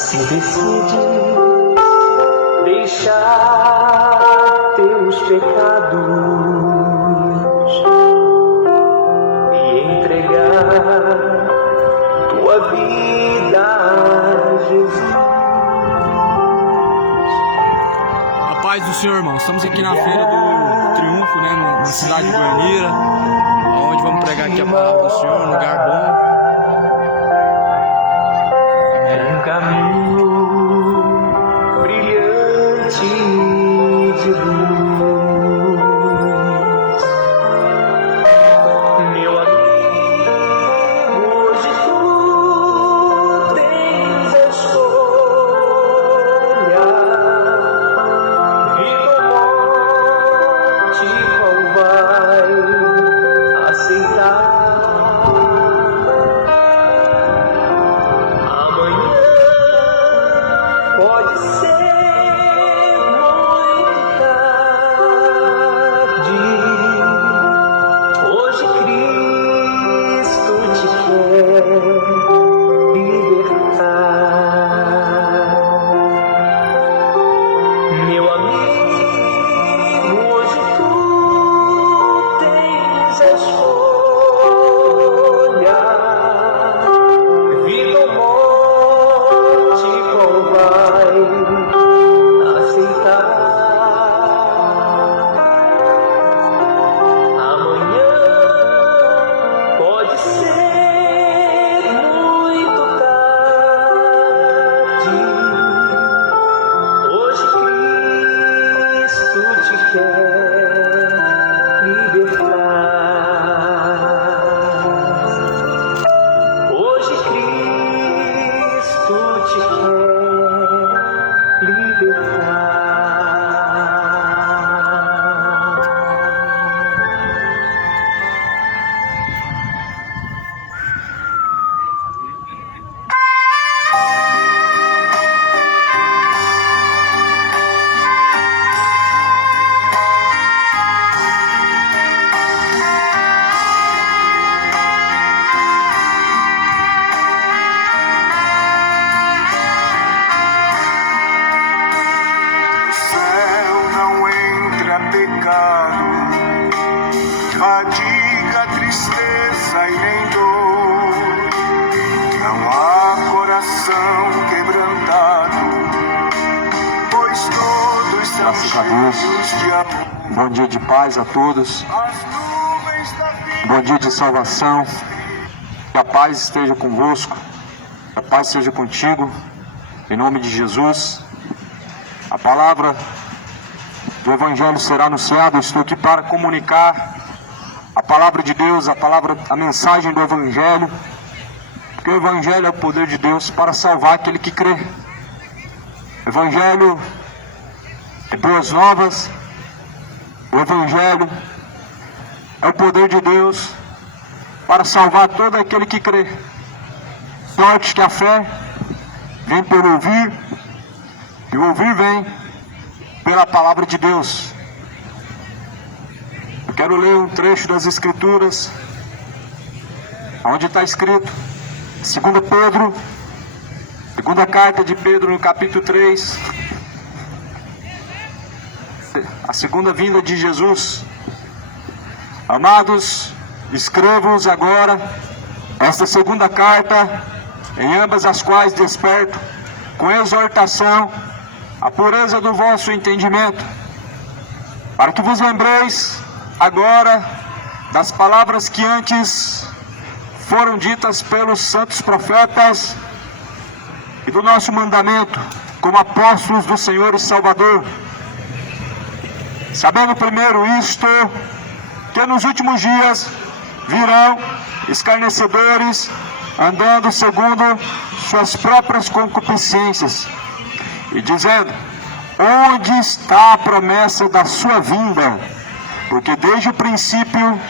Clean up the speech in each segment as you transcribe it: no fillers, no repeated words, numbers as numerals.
Se decide deixar teus pecados e entregar tua vida a Jesus. A paz do Senhor, irmão. Estamos aqui na Feira do Triunfo, né, na cidade de Goiânia, onde vamos pregar aqui a palavra do Senhor, um lugar bom. Um caminho brilhante de luz, meu amigo, hoje tu tens a escolha, vida ou morte, qual vai aceitar? Pode ser muito tarde. Hoje Cristo te quer libertar. Meu amigo, hoje tu tens a escolha. Vida ou morte, qual vai aceitar? Amanhã pode ser muito tarde. Hoje Cristo te quer libertar. Hoje Cristo te quer libertar. Fadiga, tristeza e nem dor, não há coração quebrantado, pois todos são cheios de amor. Bom dia de paz a todos. Bom dia de salvação. Que a paz esteja convosco, que a paz seja contigo, em nome de Jesus. A palavra do Evangelho será anunciada. Eu estou aqui para comunicar a palavra de Deus, a mensagem do Evangelho, porque o Evangelho é o poder de Deus para salvar aquele que crê. O Evangelho é boas novas, o Evangelho é o poder de Deus para salvar todo aquele que crê. Sorte que a fé vem pelo ouvir, e o ouvir vem pela palavra de Deus. Eu quero ler um trecho das Escrituras, onde está escrito, 2 Pedro, segunda carta de Pedro, no capítulo 3, a segunda vinda de Jesus. Amados, escrevo-vos agora esta segunda carta, em ambas as quais desperto, com exortação, a pureza do vosso entendimento, para que vos lembreis agora das palavras que antes foram ditas pelos santos profetas e do nosso mandamento como apóstolos do Senhor e Salvador, sabendo primeiro isto, que nos últimos dias virão escarnecedores, andando segundo suas próprias concupiscências, e dizendo: onde está a promessa da sua vinda? Porque desde o princípio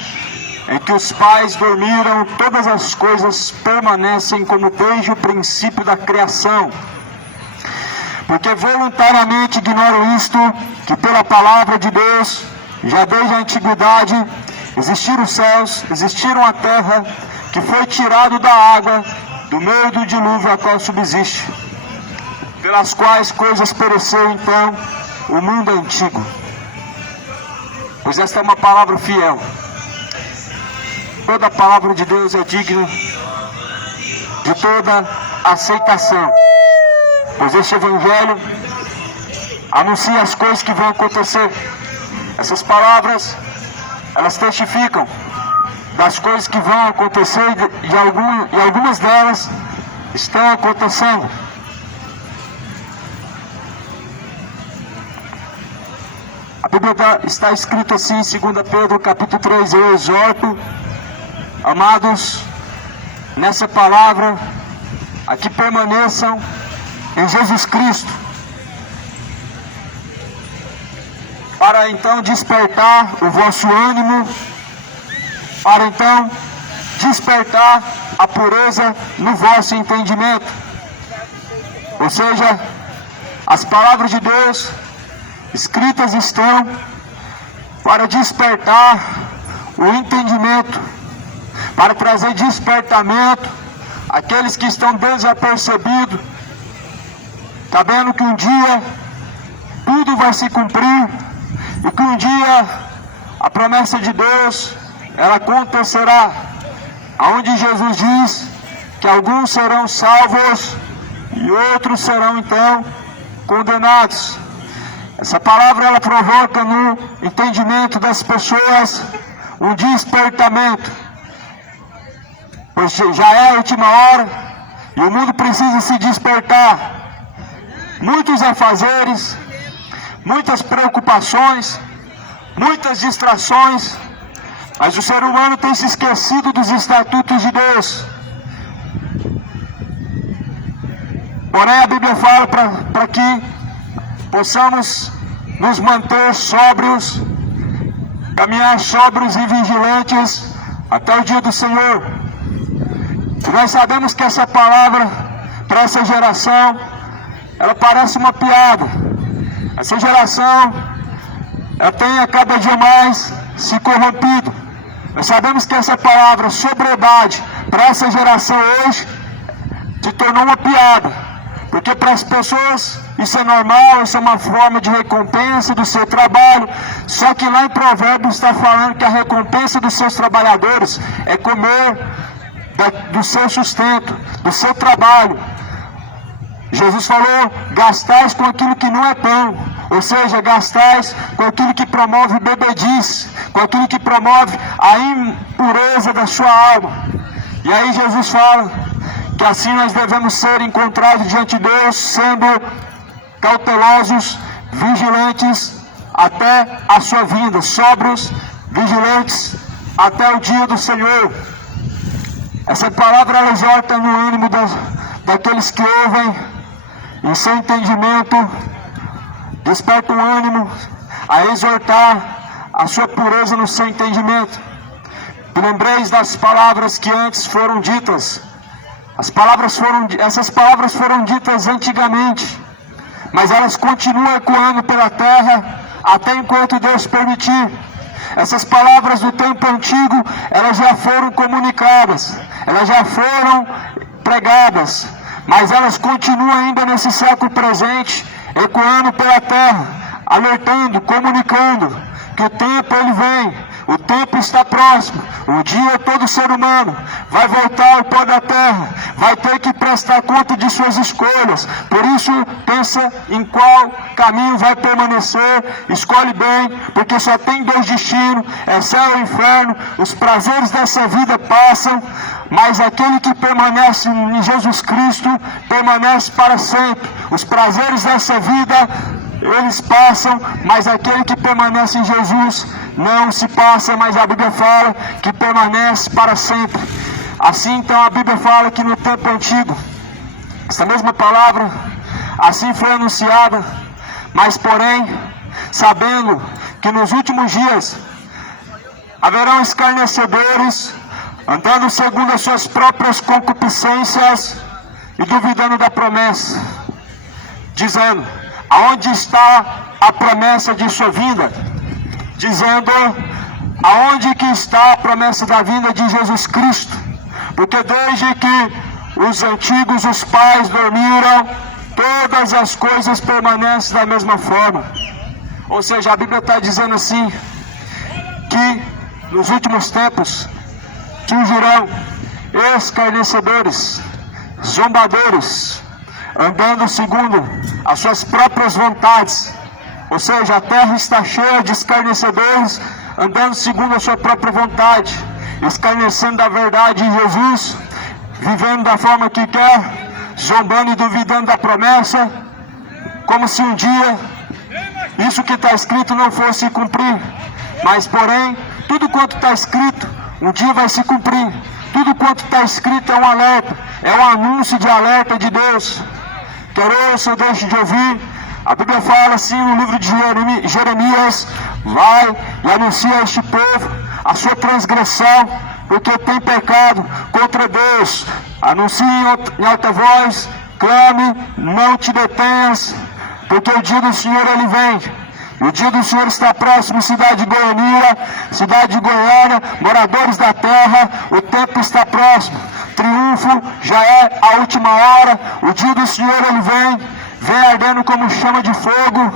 em que os pais dormiram, todas as coisas permanecem como desde o princípio da criação. Porque voluntariamente ignoram isto, que pela palavra de Deus, já desde a antiguidade, existiram os céus, existiram a terra, que foi tirado da água, do meio do dilúvio a qual subsiste. pelas quais coisas pereceu então o mundo antigo. Pois esta é uma palavra fiel. Toda a palavra de Deus é digna de toda aceitação, pois este Evangelho anuncia as coisas que vão acontecer. Essas palavras, elas testificam das coisas que vão acontecer e algumas delas estão acontecendo. A Bíblia está escrito assim em 2 Pedro capítulo 3, eu exorto, amados, nessa palavra, a que permaneçam em Jesus Cristo, para então despertar o vosso ânimo, para então despertar a pureza no vosso entendimento. Ou seja, as palavras de Deus escritas estão para despertar o entendimento, para trazer despertamento àqueles que estão desapercebidos, sabendo que um dia tudo vai se cumprir e que um dia a promessa de Deus ela acontecerá, aonde Jesus diz que alguns serão salvos e outros serão então condenados. Essa palavra ela provoca no entendimento das pessoas um despertamento, pois já é a última hora e o mundo precisa se despertar. Muitos afazeres, muitas preocupações, muitas distrações, mas o ser humano tem se esquecido dos estatutos de Deus. Porém a Bíblia fala para que possamos nos manter sóbrios, caminhar sóbrios e vigilantes até o dia do Senhor. E nós sabemos que essa palavra para essa geração, ela parece uma piada. Essa geração, ela tem a cada dia mais se corrompido. Nós sabemos que essa palavra, sobriedade, para essa geração hoje, se tornou uma piada. Porque para as pessoas isso é normal, isso é uma forma de recompensa do seu trabalho. Só que lá em Provérbios está falando que a recompensa dos seus trabalhadores é comer do seu sustento, do seu trabalho. Jesus falou, gastais com aquilo que não é pão, ou seja, gastais com aquilo que promove bebedice, com aquilo que promove a impureza da sua alma. E aí Jesus fala que assim nós devemos ser encontrados diante de Deus, sendo cautelosos, vigilantes até a sua vinda, sóbrios, vigilantes até o dia do Senhor. Essa palavra ela exorta no ânimo daqueles que ouvem, em seu entendimento, desperta um ânimo a exortar a sua pureza no seu entendimento. Lembreis das palavras que antes foram ditas. Essas palavras foram ditas antigamente, mas elas continuam ecoando pela terra até enquanto Deus permitir. Essas palavras do tempo antigo, elas já foram comunicadas, elas já foram pregadas, mas elas continuam ainda nesse século presente, ecoando pela terra, alertando, comunicando que o tempo ele vem. O tempo está próximo, o dia todo ser humano vai voltar ao pó da terra, vai ter que prestar conta de suas escolhas. Por isso, pensa em qual caminho vai permanecer, escolhe bem, porque só tem dois destinos, é céu ou inferno. Os prazeres dessa vida passam, mas aquele que permanece em Jesus Cristo, permanece para sempre. Os prazeres dessa vida, eles passam, mas aquele que permanece em Jesus não se passa, mas a Bíblia fala que permanece para sempre. Assim então a Bíblia fala que no tempo antigo, essa mesma palavra assim foi anunciada, mas porém, sabendo que nos últimos dias haverão escarnecedores, andando segundo as suas próprias concupiscências e duvidando da promessa, dizendo, aonde está a promessa de sua vinda? Dizendo, aonde que está a promessa da vinda de Jesus Cristo? Porque desde que os antigos, os pais dormiram, todas as coisas permanecem da mesma forma. Ou seja, a Bíblia está dizendo assim, que nos últimos tempos surgirão escarnecedores, zombadores, andando segundo as suas próprias vontades. Ou seja, a terra está cheia de escarnecedores, andando segundo a sua própria vontade, escarnecendo da verdade em Jesus, vivendo da forma que quer, zombando e duvidando da promessa, como se um dia isso que está escrito não fosse cumprir. Mas porém, tudo quanto está escrito, um dia vai se cumprir. Tudo quanto está escrito é um alerta, é um anúncio de alerta de Deus. Quer ouça ou deixe de ouvir, a Bíblia fala assim no livro de Jeremias: vai e anuncia a este povo a sua transgressão, porque tem pecado contra Deus. Anuncie em alta voz, clame, não te detenhas, porque o dia do Senhor ele vem. O dia do Senhor está próximo, cidade de Goiânia, cidade de Goiânia, moradores da terra, o tempo está próximo. Triunfo já é a última hora. O dia do Senhor ele vem ardendo como chama de fogo,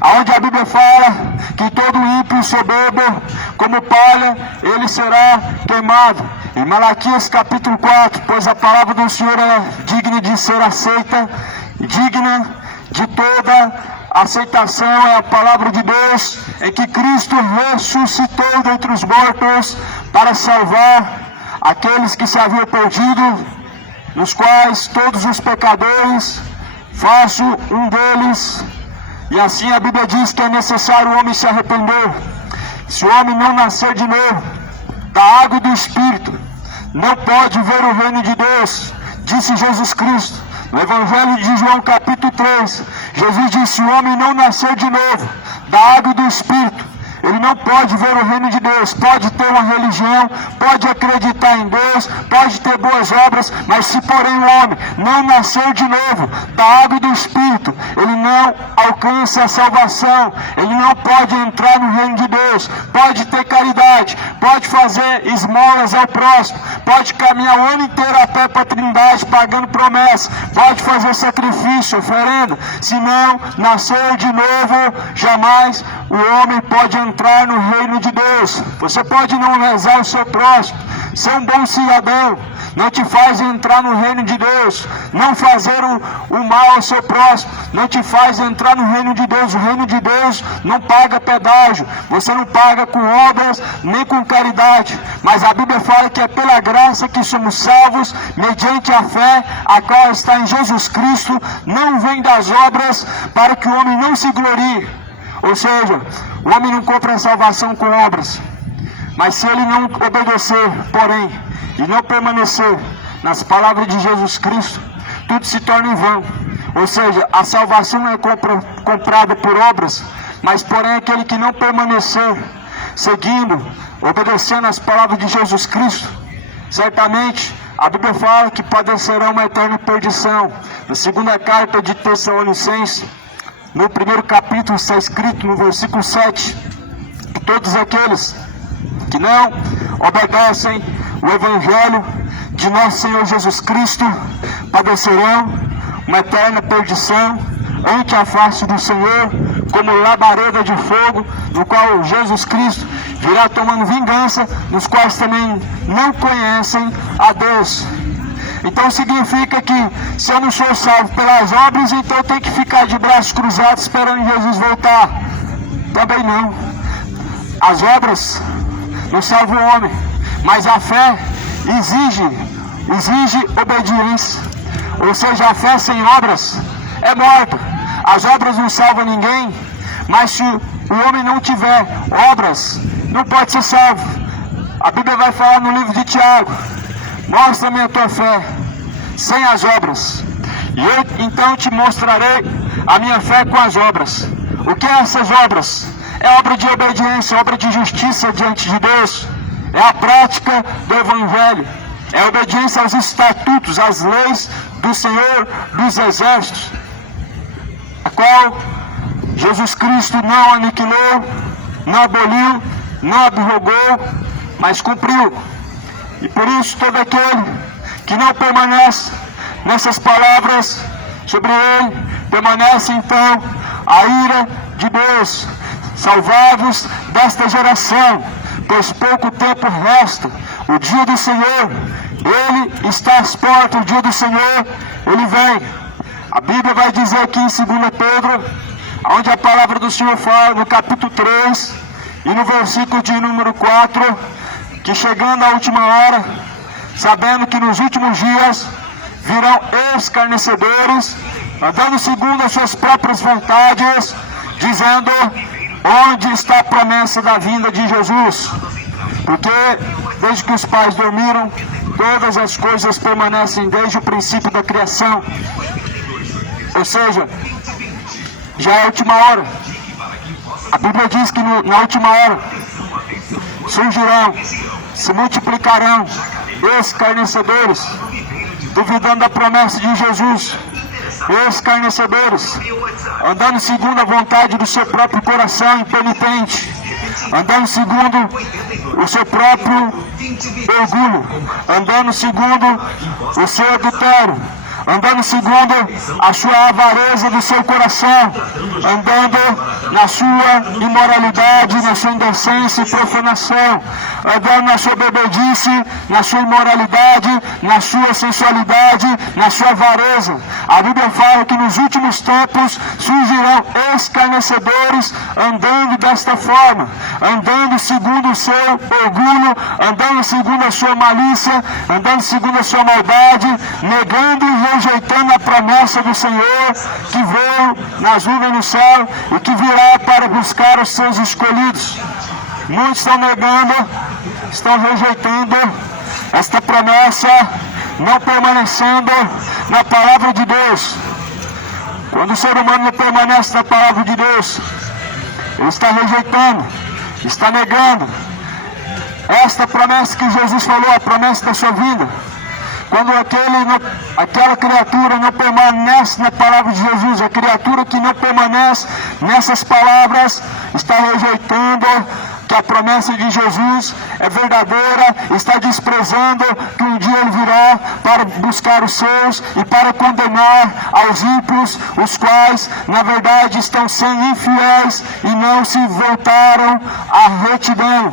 aonde a Bíblia fala que todo ímpio soberbo, como palha, ele será queimado. Em Malaquias capítulo 4, pois a palavra do Senhor é digna de ser aceita, digna de toda aceitação é a palavra de Deus, é que Cristo ressuscitou dentre os mortos para salvar aqueles que se haviam perdido, nos quais todos os pecadores, faço um deles. E assim a Bíblia diz que é necessário o homem se arrepender. Se o homem não nascer de novo da água e do Espírito, não pode ver o reino de Deus, disse Jesus Cristo. No Evangelho de João capítulo 3, Jesus disse: se o homem não nascer de novo da água e do Espírito, ele não pode ver o reino de Deus. Pode ter uma religião, pode acreditar em Deus, pode ter boas obras, mas se porém o homem não nascer de novo da água e do Espírito, ele não alcança a salvação, ele não pode entrar no reino de Deus. Pode ter caridade, pode fazer esmolas ao próximo, pode caminhar o ano inteiro a pé para a Trindade pagando promessa, pode fazer sacrifício, oferenda. Se não nascer de novo, jamais o homem pode entrar no reino de Deus. Você pode não rezar o seu próximo, ser um bom cidadão, não te faz entrar no reino de Deus. Não fazer o mal ao seu próximo não te faz entrar no reino de Deus. O reino de Deus não paga pedágio, você não paga com obras nem com caridade, mas a Bíblia fala que é pela graça que somos salvos, mediante a fé, a qual está em Jesus Cristo, não vem das obras, para que o homem não se glorie. Ou seja, o homem não compra a salvação com obras, mas se ele não obedecer, porém, e não permanecer nas palavras de Jesus Cristo, tudo se torna em vão. Ou seja, a salvação não é comprada por obras, mas porém aquele que não permanecer, seguindo, obedecendo as palavras de Jesus Cristo, certamente a Bíblia fala que padecerão uma eterna perdição. Na segunda carta de Tessalonicenses, no primeiro capítulo, está escrito no versículo 7, que todos aqueles que não obedecem o Evangelho de nosso Senhor Jesus Cristo padecerão uma eterna perdição ante a face do Senhor, como labareda de fogo, no qual Jesus Cristo virá tomando vingança, nos quais também não conhecem a Deus. Então significa que se eu não sou salvo pelas obras, então eu tenho que ficar de braços cruzados esperando Jesus voltar. Também não. As obras não salvam o homem, mas a fé exige obediência. Ou seja, a fé sem obras é morta. As obras não salvam ninguém, mas se o homem não tiver obras, não pode ser salvo. A Bíblia vai falar no livro de Tiago: mostra-me a tua fé sem as obras, e eu então te mostrarei a minha fé com as obras. O que é essas obras? É obra de obediência, obra de justiça diante de Deus. É a prática do Evangelho, é a obediência aos estatutos, às leis do Senhor dos Exércitos, a qual Jesus Cristo não aniquilou, não aboliu, não abrogou, mas cumpriu. E por isso todo aquele que não permanece nessas palavras Sobre ele permanece então a ira de Deus. Salvai-vos desta geração, pois pouco tempo resta. O dia do Senhor, ele está às portas. O dia do Senhor, ele vem. A Bíblia vai dizer aqui em 2 Pedro, onde a palavra do Senhor fala, no capítulo 3 e no versículo de número 4, que chegando à última hora, sabendo que nos últimos dias virão escarnecedores, andando segundo as suas próprias vontades, dizendo: onde está a promessa da vinda de Jesus? Porque desde que os pais dormiram, todas as coisas permanecem desde o princípio da criação. Ou seja, já é a última hora. A Bíblia diz que na última hora surgirão, se multiplicarão escarnecedores, duvidando da promessa de Jesus. Escarnecedores, andando segundo a vontade do seu próprio coração impenitente, andando segundo o seu próprio orgulho, andando segundo o seu adultério, andando segundo a sua avareza do seu coração, andando na sua imoralidade, na sua indecência e profanação, andando na sua bebedice, na sua imoralidade, na sua sensualidade, na sua avareza. A Bíblia fala que nos últimos tempos surgirão escarnecedores andando desta forma, andando segundo o seu orgulho, andando segundo a sua malícia, andando segundo a sua maldade, negando e rejeitando a promessa do Senhor que veio nas nuvens do céu e que virá para buscar os seus escolhidos. Muitos estão negando, estão rejeitando esta promessa, não permanecendo na palavra de Deus. Quando o ser humano não permanece na palavra de Deus, ele está rejeitando, está negando esta promessa que Jesus falou, a promessa da sua vinda. Quando aquela criatura não permanece na palavra de Jesus, a criatura que não permanece nessas palavras está rejeitando que a promessa de Jesus é verdadeira, está desprezando que um dia ele virá para buscar os seus e para condenar aos ímpios, os quais na verdade estão sendo infiéis e não se voltaram à retidão.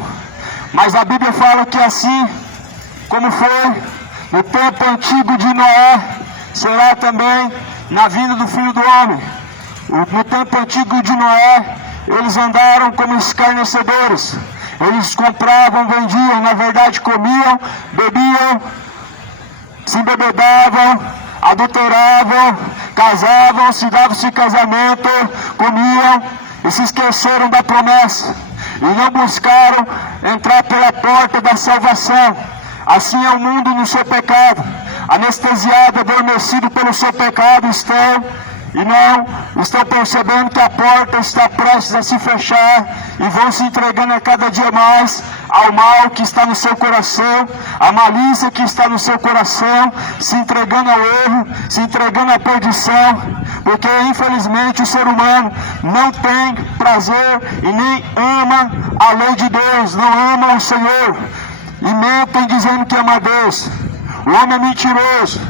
Mas a Bíblia fala que assim como foi no tempo antigo de Noé, será também na vinda do Filho do Homem. No tempo antigo de Noé, eles andaram como escarnecedores. Eles compravam, vendiam, na verdade comiam, bebiam, se embebedavam, adulteravam, casavam, se davam-se em casamento, comiam e se esqueceram da promessa. E não buscaram entrar pela porta da salvação. Assim é o mundo no seu pecado, anestesiado, adormecido pelo seu pecado estão, e não estão percebendo que a porta está prestes a se fechar, e vão se entregando a cada dia mais ao mal que está no seu coração, à malícia que está no seu coração, se entregando ao erro, se entregando à perdição, porque infelizmente o ser humano não tem prazer e nem ama a lei de Deus, não ama o Senhor. E mentem dizendo que ama a Deus. O homem é mentiroso.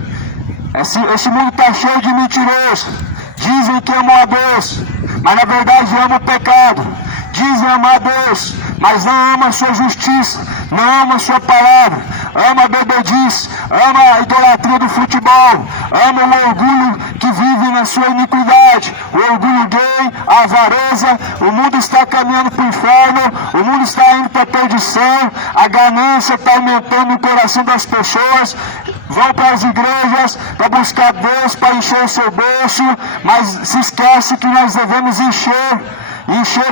Esse mundo está cheio de mentirosos. Dizem que amam a Deus, mas na verdade amam o pecado. Dizem amar a Deus, mas não amam a sua justiça, não amam a sua palavra, ama a bebedice, ama a idolatria do futebol, ama o orgulho que vive na sua iniquidade, o orgulho gay, a avareza. O mundo está caminhando para o inferno, o mundo está indo para a perdição, a ganância está aumentando no coração das pessoas, vão para as igrejas para buscar Deus, para encher o seu bolso, mas se esquece que nós devemos encher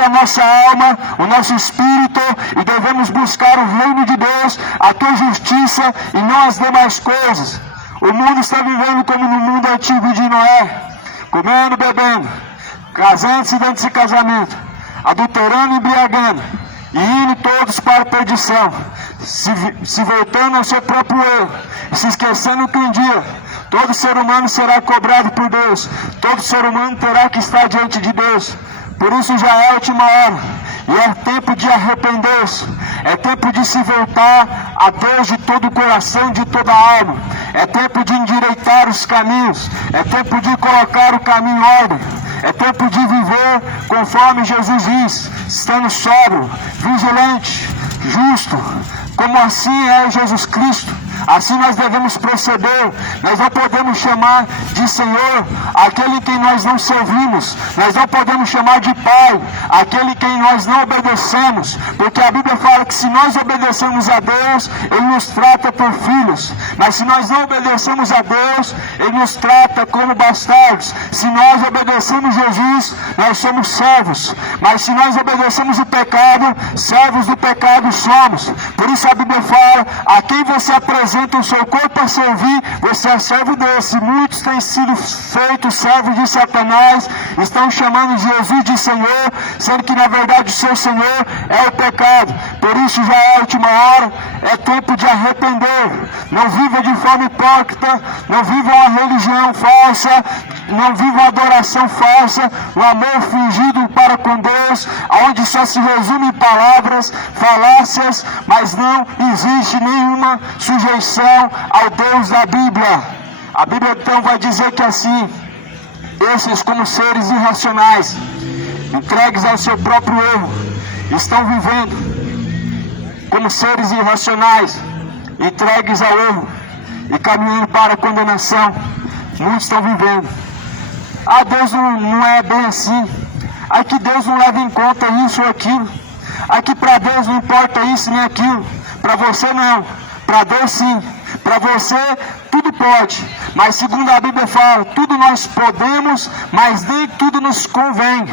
a nossa alma, o nosso espírito, e devemos buscar o reino de Deus, a tua justiça e não as demais coisas. O mundo está vivendo como no mundo antigo de Noé, comendo, bebendo, casando-se dentro desse casamento, adulterando e embriagando, e indo todos para a perdição, se voltando ao seu próprio erro, e se esquecendo que um dia todo ser humano será cobrado por Deus, todo ser humano terá que estar diante de Deus. Por isso já é a última hora. E é tempo de arrepender-se. É tempo de se voltar a Deus de todo o coração, de toda a alma. É tempo de endireitar os caminhos. É tempo de colocar o caminho em ordem. É tempo de viver conforme Jesus diz, estando sóbrio, vigilante, justo, como assim é Jesus Cristo. Assim nós devemos proceder. Nós não podemos chamar de Senhor aquele quem nós não servimos. Nós não podemos chamar de Pai aquele quem nós não obedecemos. Porque a Bíblia fala que se nós obedecemos a Deus, Ele nos trata por filhos. Mas se nós não obedecemos a Deus, Ele nos trata como bastardos. Se nós obedecemos Jesus, nós somos servos. Mas se nós obedecemos o pecado, servos do pecado somos. Por isso a Bíblia fala, a quem você apresenta o seu corpo a servir, você é servo desse. Muitos têm sido feitos servos de Satanás, estão chamando Jesus de Senhor, sendo que na verdade o seu Senhor é o pecado. Por isso já é a última hora, é tempo de arrepender. Não viva de forma hipócrita, não viva uma religião falsa, não viva uma adoração falsa, um amor fingido para com Deus, onde só se resume em palavras, falácias, mas não existe nenhuma sujeição ao Deus da Bíblia. A Bíblia então vai dizer que assim, esses como seres irracionais, entregues ao seu próprio erro, estão vivendo como seres irracionais, entregues ao erro e caminhando para a condenação. Muitos estão vivendo. Ah, Deus não é bem assim. Ah, que Deus não leva em conta isso ou aquilo. Ah, que para Deus não importa isso nem aquilo. Para você não. Para Deus sim. Para você tudo pode. Mas segundo a Bíblia fala, tudo nós podemos, mas nem tudo nos convém.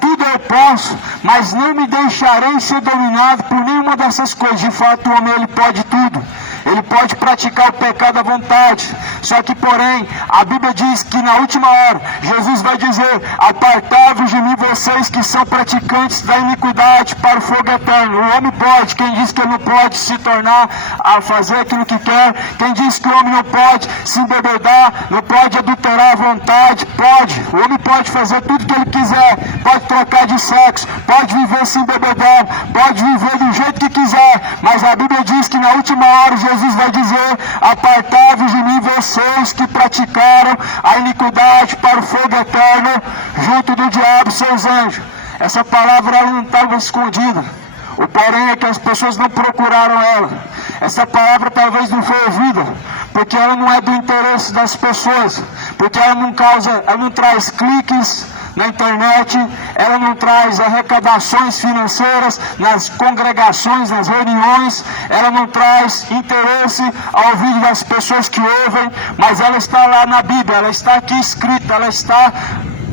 Tudo eu posso, mas não me deixarei ser dominado por nenhuma dessas coisas. De fato, o homem ele pode tudo. Ele pode praticar o pecado à vontade. Só que, porém, a Bíblia diz que na última hora, Jesus vai dizer, apartai-vos de mim vocês que são praticantes da iniquidade para o fogo eterno. O homem pode. Quem diz que ele não pode se tornar a fazer aquilo que quer? Quem diz que o homem não pode se embebedar, não pode adulterar à vontade? Pode. O homem pode fazer tudo que ele quiser. Pode trocar de sexo, pode viver se embebedando, pode viver do jeito que quiser. Mas a Bíblia diz que na última hora, Jesus vai dizer, apartai-vos de mim vocês que praticaram a iniquidade para o fogo eterno, junto do diabo e seus anjos. Essa palavra ela não estava escondida. O porém é que as pessoas não procuraram ela. Essa palavra talvez não foi ouvida, porque ela não é do interesse das pessoas, porque ela não traz cliques na internet, ela não traz arrecadações financeiras nas congregações, nas reuniões, ela não traz interesse ao ouvido das pessoas que ouvem, mas ela está lá na Bíblia, ela está aqui escrita, ela está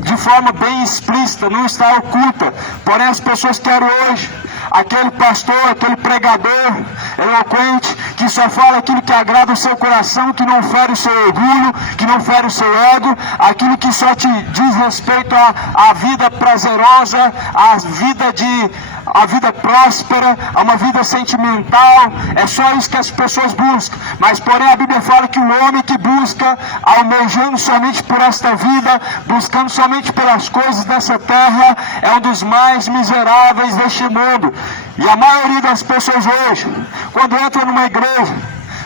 de forma bem explícita, não está oculta. Porém as pessoas querem hoje aquele pastor, aquele pregador eloquente, que só fala aquilo que agrada o seu coração, que não fere o seu orgulho, que não fere o seu ego, aquilo que só te diz respeito à vida prazerosa, a vida próspera, a uma vida sentimental. É só isso que as pessoas buscam. Mas porém a Bíblia fala que o homem que busca, almejando somente por esta vida, buscando somente pelas coisas dessa terra, é um dos mais miseráveis deste mundo. E a maioria das pessoas hoje, quando entra numa igreja,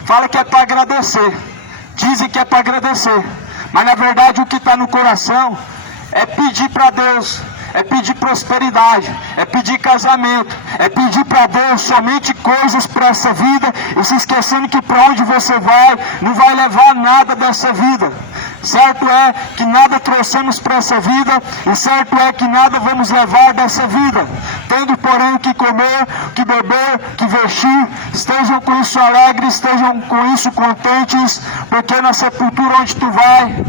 fala que é para agradecer. Dizem que é para agradecer. Mas na verdade o que está no coração é pedir para Deus, é pedir prosperidade, é pedir casamento, é pedir para Deus somente coisas para essa vida, e se esquecendo que para onde você vai, não vai levar nada dessa vida. Certo é que nada trouxemos para essa vida, e certo é que nada vamos levar dessa vida. Tendo, porém, o que comer, o que beber, o que vestir, estejam com isso alegres, estejam com isso contentes, porque na sepultura onde tu vai,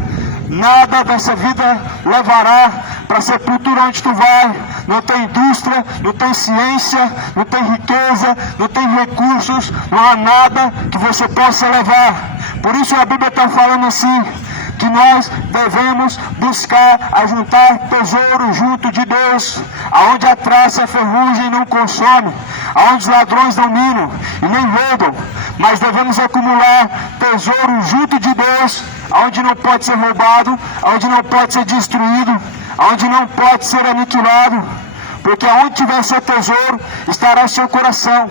nada dessa vida levará. Para a sepultura onde tu vai, não tem indústria, não tem ciência, não tem riqueza, não tem recursos, não há nada que você possa levar. Por isso a Bíblia está falando assim, que nós devemos buscar ajuntar tesouro junto de Deus, aonde a traça e a ferrugem não consome, aonde os ladrões não minam e nem roubam, mas devemos acumular tesouro junto de Deus, aonde não pode ser roubado, aonde não pode ser destruído, aonde não pode ser aniquilado. porque onde tiver seu tesouro, estará o seu coração.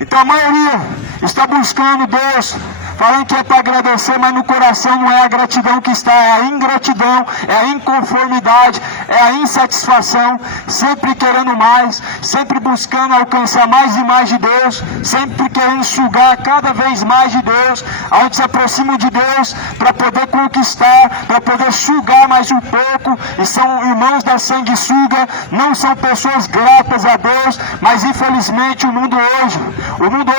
Então a maioria está buscando Deus, falando que é para agradecer, mas no coração não é a gratidão que está, é a ingratidão, é a inconformidade, é a insatisfação, sempre querendo mais, sempre buscando alcançar mais e mais de Deus, sempre querendo sugar cada vez mais de Deus, aonde se aproximam de Deus para poder conquistar, para poder sugar mais um pouco, e são irmãos da sanguessuga, não são pessoas gratas a Deus, mas infelizmente o mundo hoje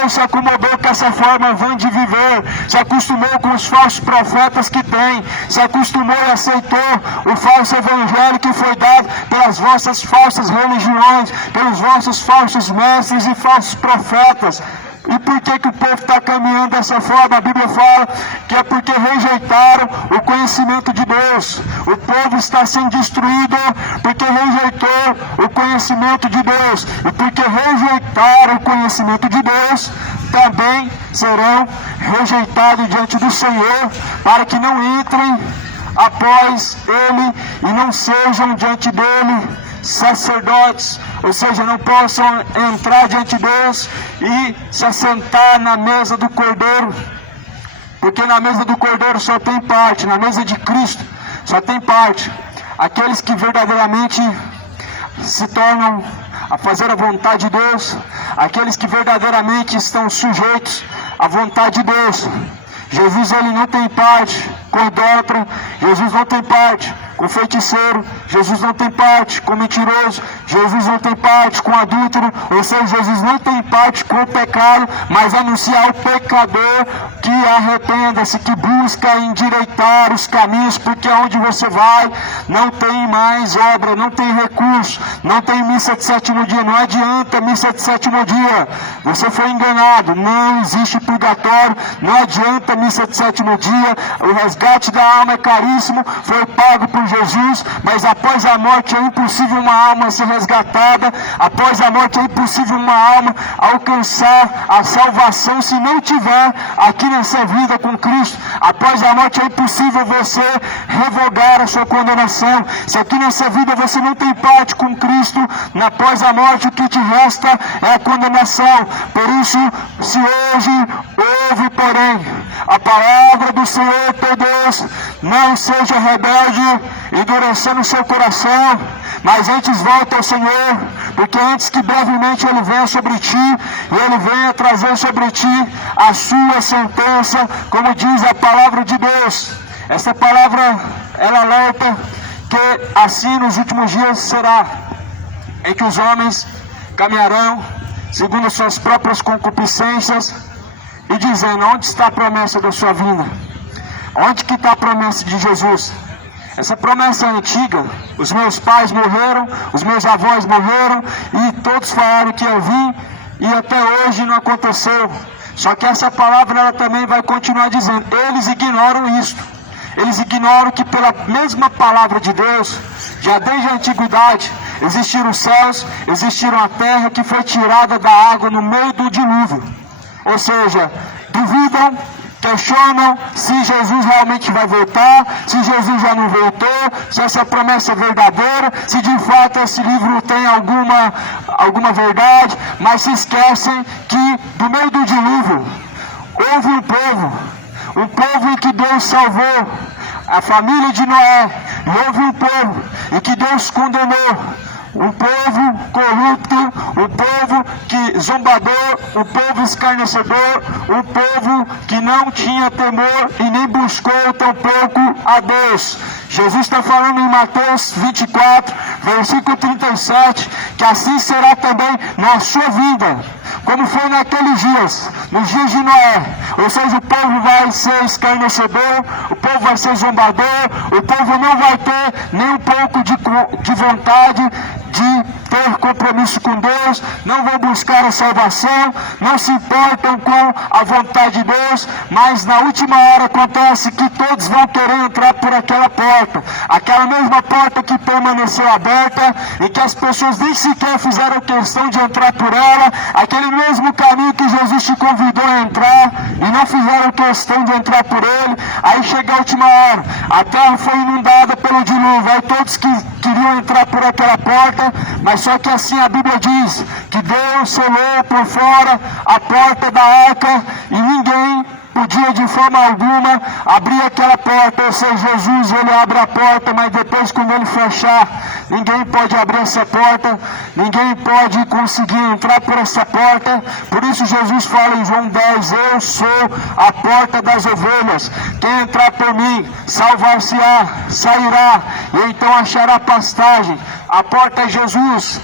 se acomodou com essa forma vã de viver, se acostumou com os falsos profetas que tem, se acostumou e aceitou o falso evangelho que foi dado pelas vossas falsas religiões, pelos vossos falsos mestres e falsos profetas. E por que o povo está caminhando dessa forma? A Bíblia fala que é porque rejeitaram o conhecimento de Deus. O povo está sendo destruído porque rejeitou o conhecimento de Deus. E porque rejeitaram o conhecimento de Deus, também serão rejeitados diante do Senhor, para que não entrem após Ele e não sejam diante dEle sacerdotes, ou seja, não possam entrar diante de Deus e se assentar na mesa do Cordeiro, porque na mesa do Cordeiro só tem parte, na mesa de Cristo só tem parte aqueles que verdadeiramente se tornam a fazer a vontade de Deus, aqueles que verdadeiramente estão sujeitos à vontade de Deus. Jesus, ele não tem parte com idólatra, Jesus não tem parte com feiticeiro, Jesus não tem parte com mentiroso, Jesus não tem parte com adúltero, ou seja, Jesus não tem parte com o pecado, mas anunciar ao pecador que arrependa-se, que busca endireitar os caminhos, porque aonde você vai não tem mais obra, não tem recurso, não tem missa de sétimo dia, não adianta missa de sétimo dia, você foi enganado, não existe purgatório, não adianta missa de sétimo dia, o resgate da alma é caríssimo, foi pago por Jesus, mas após a morte é impossível uma alma ser resgatada, após a morte é impossível uma alma alcançar a salvação se não tiver aqui nessa vida com Cristo. Após a morte é impossível você revogar a sua condenação. Se aqui nessa vida você não tem parte com Cristo, após a morte o que te resta é a condenação. Por isso, se hoje ouve, porém, a palavra do Senhor teu Deus, não seja rebelde, endurecendo o seu coração, mas antes volta ao Senhor, porque antes que brevemente Ele venha sobre ti, e Ele venha trazer sobre ti a sua sentença, como diz a palavra de Deus. Essa palavra, ela alerta que assim nos últimos dias será, em que os homens caminharão segundo suas próprias concupiscências, e dizendo, onde está a promessa da sua vinda? Onde que está a promessa de Jesus? Essa promessa é antiga, os meus pais morreram, os meus avós morreram, e todos falaram que eu vim, e até hoje não aconteceu. Só que essa palavra ela também vai continuar dizendo, eles ignoram isto. Eles ignoram que pela mesma palavra de Deus, já desde a antiguidade, existiram os céus, existiram a terra que foi tirada da água no meio do dilúvio. Ou seja, duvidam, questionam se Jesus realmente vai voltar, se Jesus já não voltou, se essa promessa é verdadeira, se de fato esse livro tem alguma verdade, mas se esquecem que do meio do dilúvio houve um povo em que Deus salvou, a família de Noé, e houve um povo em que Deus condenou. Um povo corrupto, um povo que zombador, um povo escarnecedor, um povo que não tinha temor e nem buscou tampouco a Deus. Jesus está falando em Mateus 24, versículo 37, que assim será também na sua vida, como foi naqueles dias, nos dias de Noé. Ou seja, o povo vai ser escarnecedor, o povo vai ser zombador, o povo não vai ter nem um pouco de vontade de ter compromisso com Deus, não vão buscar a salvação, não se importam com a vontade de Deus, mas na última hora acontece que todos vão querer entrar por aquela porta, aquela mesma porta que tem permaneceu aberta, em que as pessoas nem sequer fizeram questão de entrar por ela, aquele mesmo caminho que Jesus te convidou a entrar, e não fizeram questão de entrar por ele. Aí chega a última hora, a terra foi inundada pelo dilúvio, aí todos que queriam entrar por aquela porta, mas só que assim a Bíblia diz, que Deus selou por fora a porta da arca, e ninguém podia de forma alguma abrir aquela porta. Ou seja, Jesus, ele abre a porta, mas depois quando ele fechar, ninguém pode abrir essa porta, ninguém pode conseguir entrar por essa porta. Por isso Jesus fala em João 10, eu sou a porta das ovelhas, quem entrar por mim, salvar-se-á, sairá, e então achará pastagem. A porta é Jesus,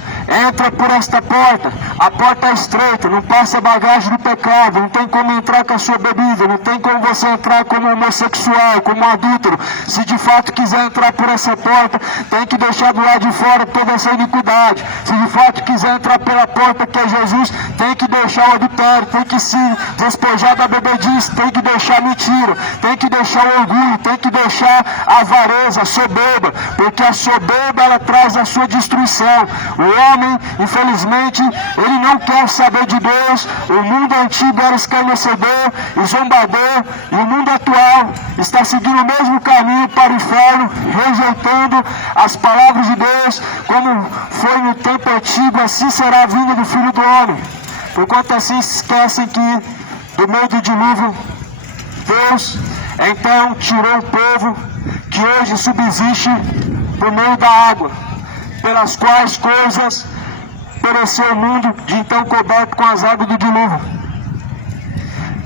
entra por esta porta, a porta é estreita, não passa bagagem do pecado, não tem como entrar com a sua bebida, não tem como você entrar como homossexual, como adúltero. Se de fato quiser entrar por essa porta, tem que deixar do lado de fora toda essa iniquidade. Se de fato quiser entrar pela porta que é Jesus, tem que deixar o adultério, tem que se despojar da bebedice, tem que deixar mentira, tem que deixar o orgulho, tem que deixar a avareza, a soberba, porque a soberba ela traz a sua destruição. O homem, infelizmente, ele não quer saber de Deus. O mundo antigo era escarnecedor e zombador, e o mundo atual está seguindo o mesmo caminho para o inferno, rejeitando as palavras de Deus, como foi no tempo antigo, assim será a vinda do Filho do Homem. Porquanto assim se esquecem que do meio do dilúvio Deus então tirou o povo que hoje subsiste por meio da água, pelas quais coisas pereceu o mundo, de então coberto com as águas do dilúvio.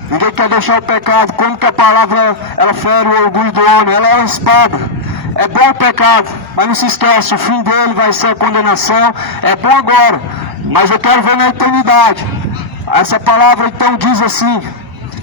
Ninguém quer deixar o pecado. Como que a palavra ela fere o orgulho do homem? Ela é uma espada. É bom o pecado, mas não se esquece, o fim dele vai ser a condenação. É bom agora, mas eu quero ver na eternidade. Essa palavra então diz assim,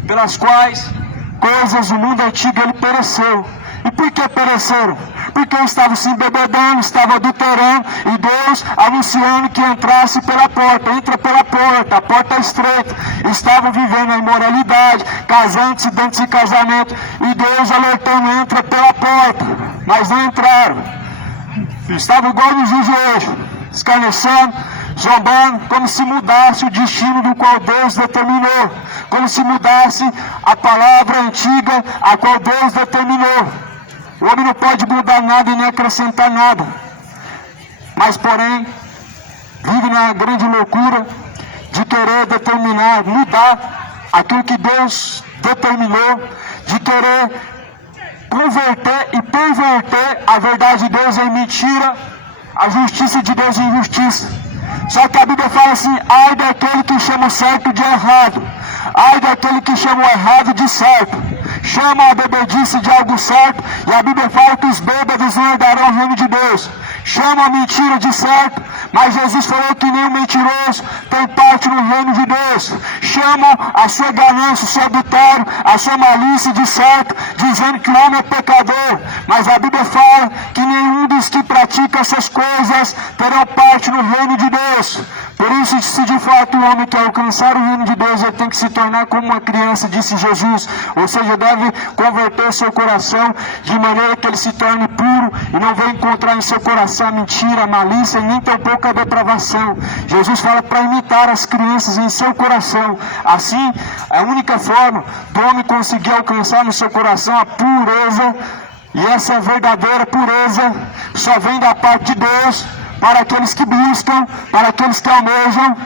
pelas quais coisas o mundo antigo ele pereceu. E por que pereceram? Porque estavam se embebedando, estavam adulterando, e Deus anunciando que entrasse pela porta. Entra pela porta, a porta é estreita. Estavam vivendo a imoralidade, casando-se dentro de casamento, e Deus alertando, entra pela porta, mas não entraram. Estavam igual nos dias de hoje, escarnecendo, zombando, como se mudasse o destino do qual Deus determinou, como se mudasse a palavra antiga a qual Deus determinou. O homem não pode mudar nada e nem acrescentar nada, mas porém vive na grande loucura de querer determinar, mudar aquilo que Deus determinou, de querer converter e perverter a verdade de Deus em mentira, a justiça de Deus em injustiça. Só que a Bíblia fala assim, ai daquele que chama o certo de errado, ai daquele que chama o errado de certo. Chama a bebedice de algo certo, e a Bíblia fala que os bêbados não herdarão o reino de Deus. Chama a mentira de certo, mas Jesus falou que nem o mentiroso tem parte no reino de Deus. Chama a sua ganância, o seu adultério, a sua malícia de certo, dizendo que o homem é pecador. Mas a Bíblia fala que nenhum dos que pratica essas coisas terão parte no reino de Deus. Por isso, se de fato o homem quer alcançar o reino de Deus, ele tem que se tornar como uma criança, disse Jesus. Ou seja, deve converter seu coração de maneira que ele se torne puro e não venha encontrar em seu coração a mentira, a malícia e nem tampouco a depravação. Jesus fala para imitar as crianças em seu coração. Assim, a única forma do homem conseguir alcançar no seu coração a pureza, e essa verdadeira pureza só vem da parte de Deus, para aqueles que buscam, para aqueles que almejam.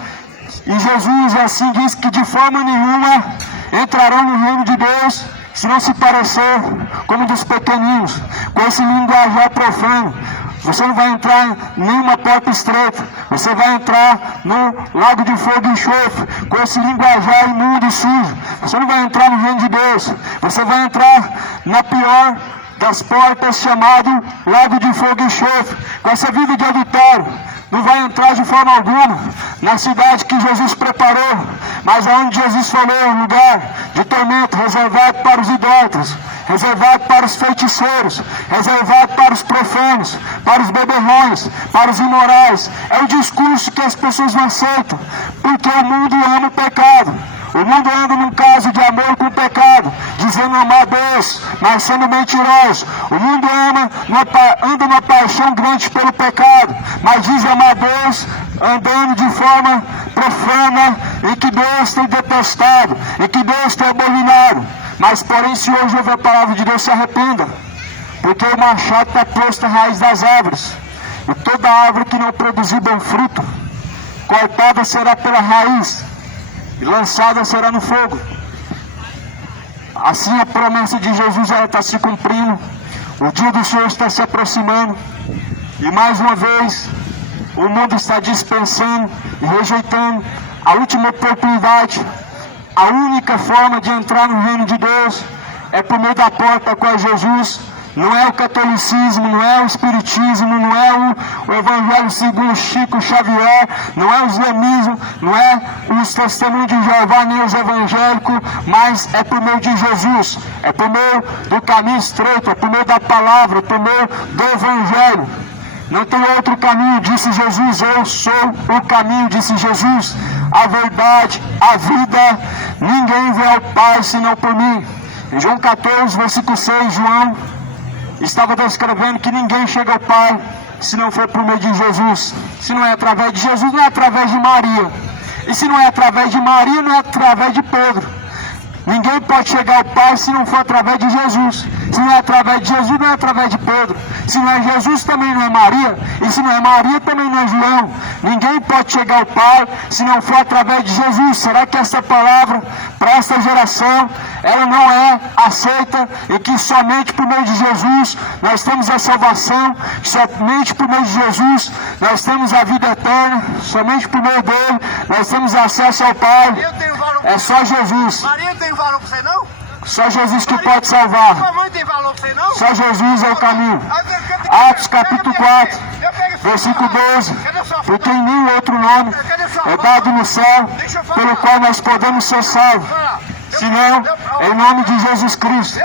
E Jesus assim diz que de forma nenhuma entrarão no reino de Deus se não se parecer como dos pequeninos, com esse linguajar profano. Você não vai entrar em nenhuma porta estreita, você vai entrar no lago de fogo e enxofre, com esse linguajar imundo e sujo. Você não vai entrar no reino de Deus, você vai entrar na pior das portas, chamado lago de fogo e enxofre, com essa vida de adultério. Não vai entrar de forma alguma na cidade que Jesus preparou, mas aonde Jesus falou, um lugar de tormento reservado para os idólatras, reservado para os feiticeiros, reservado para os profanos, para os beberrões, para os imorais. É o discurso que as pessoas não aceitam, porque o mundo ama o pecado. O mundo anda num caso de amor com o pecado, dizendo amar a Deus, mas sendo mentiroso. O mundo anda numa paixão grande pelo pecado, mas diz amar a Deus, andando de forma profana, em que Deus tem detestado, em que Deus tem abominado. Mas porém, se hoje ouvir a palavra de Deus, se arrependa, porque o machado está posto à raiz das árvores, e toda árvore que não produzir bom fruto, cortada será pela raiz, e lançada será no fogo. Assim a promessa de Jesus está se cumprindo, o dia do Senhor está se aproximando, e mais uma vez o mundo está dispensando e rejeitando a última oportunidade. A única forma de entrar no reino de Deus é por meio da porta com Jesus. Não é o catolicismo, não é o espiritismo, não é o evangelho segundo Chico Xavier, não é o islamismo, não é os testemunhos de Jeová, nem os evangélicos, mas é por meio de Jesus, é por meio do caminho estreito, é por meio da palavra, é por meio do evangelho. Não tem outro caminho, disse Jesus. Eu sou o caminho, disse Jesus, a verdade, a vida. Ninguém vem ao Pai senão por mim. Em João 14, versículo 6, João estava descrevendo que ninguém chega ao Pai se não for por meio de Jesus. Se não é através de Jesus, não é através de Maria. E se não é através de Maria, não é através de Pedro. Ninguém pode chegar ao Pai se não for através de Jesus. Se não é através de Jesus, não é através de Pedro. Se não é Jesus, também não é Maria. E se não é Maria, também não é João. Ninguém pode chegar ao Pai se não for através de Jesus. Será que essa palavra, para essa geração, ela não é aceita? E que somente por meio de Jesus nós temos a salvação, que somente por meio de Jesus nós temos a vida eterna, somente por meio dele nós temos acesso ao Pai. É só Jesus. Maria tem valor pra você não? Só Jesus que pode salvar. Sua mãe tem valor pra você não? Só Jesus é o caminho. Atos capítulo 4, versículo 12. Porque em nenhum outro nome é dado no céu pelo qual nós podemos ser salvos, senão em nome de Jesus Cristo.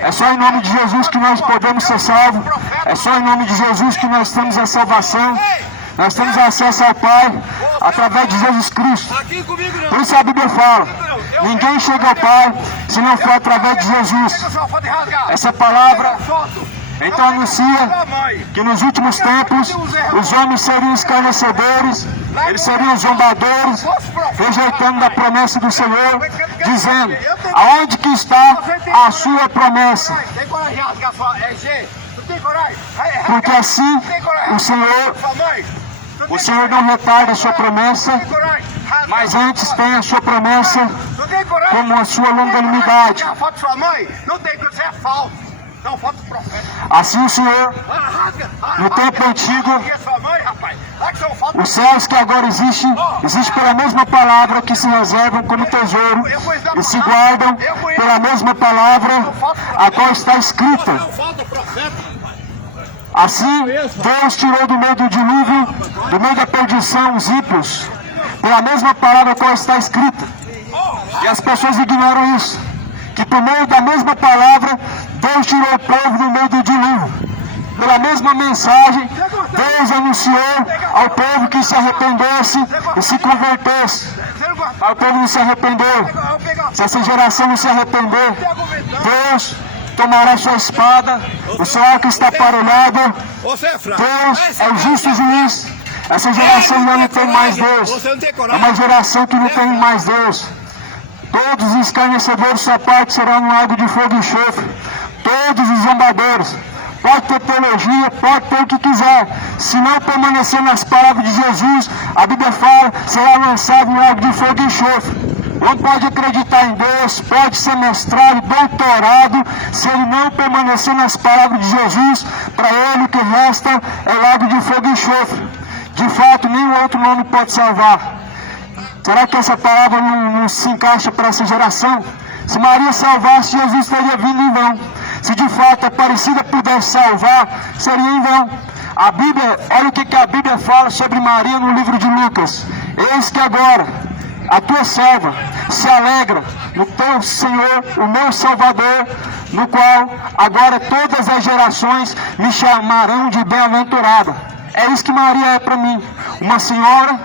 É só em nome de Jesus que nós podemos ser salvos. É só em nome de Jesus que nós temos a salvação. Nós temos acesso ao Pai através de Jesus Cristo. Por isso a Bíblia fala: ninguém chega ao Pai se não for através de Jesus. Essa palavra então anuncia que nos últimos tempos os homens seriam escarnecedores, eles seriam zombadores, rejeitando a promessa do Senhor, dizendo: aonde que está a sua promessa? Porque assim o Senhor não retarda a sua promessa, mas antes tem a sua promessa como a sua longanimidade. Assim o Senhor, no tempo antigo, os céus que agora existem pela mesma palavra, que se reservam como tesouro e se guardam pela mesma palavra a qual está escrita. Assim, Deus tirou do meio do dilúvio, do meio da perdição, os ímpios, pela mesma palavra qual está escrita. E as pessoas ignoram isso, que por meio da mesma palavra, Deus tirou o povo do meio do dilúvio. Pela mesma mensagem, Deus anunciou ao povo que se arrependesse e se convertesse. Mas o povo não se arrependeu. Se essa geração não se arrepender, Deus tomará sua espada, o seu arco está aparelhado. Deus é o justo juiz. Essa geração já não tem mais Deus. É uma geração que não tem mais Deus. Todos os escarnecedores, sua parte será no lago de fogo e enxofre. Todos os zombadores. Pode ter teologia, pode ter o que quiser. Se não permanecer nas palavras de Jesus, a Bíblia fala, será lançado no lago de fogo e enxofre. Não pode acreditar em Deus, pode ser mestrado, doutorado, se ele não permanecer nas palavras de Jesus, para ele o que resta é lago de fogo e enxofre. De fato, nenhum outro nome pode salvar. Será que essa palavra não se encaixa para essa geração? Se Maria salvasse, Jesus teria vindo em vão. Se de fato a Aparecida pudesse salvar, seria em vão. A Bíblia, olha o que a Bíblia fala sobre Maria no livro de Lucas. Eis que agora a tua serva se alegra no teu Senhor, o meu Salvador, no qual agora todas as gerações me chamarão de bem-aventurada. É isso que Maria é para mim, uma senhora,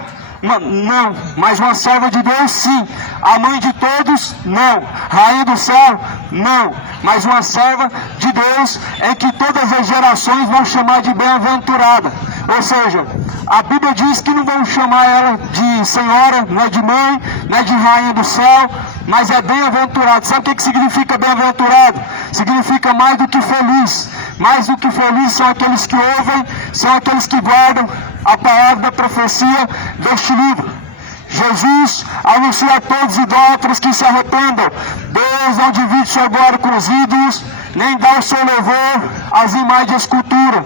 Não, mas uma serva de Deus sim. A mãe de todos, não. Rainha do céu, não. Mas uma serva de Deus em que todas as gerações vão chamar de bem-aventurada. Ou seja, a Bíblia diz que não vão chamar ela de senhora, não é de mãe, não é de rainha do céu, mas é bem-aventurado. Sabe o que significa bem-aventurado? Significa mais do que feliz. Mais do que feliz são aqueles que ouvem, são aqueles que guardam a palavra da profecia deste livro. Jesus anuncia a todos os idólatras que se arrependam. Deus não divide sua glória com os ídolos, nem dá o seu louvor às imagens de escultura.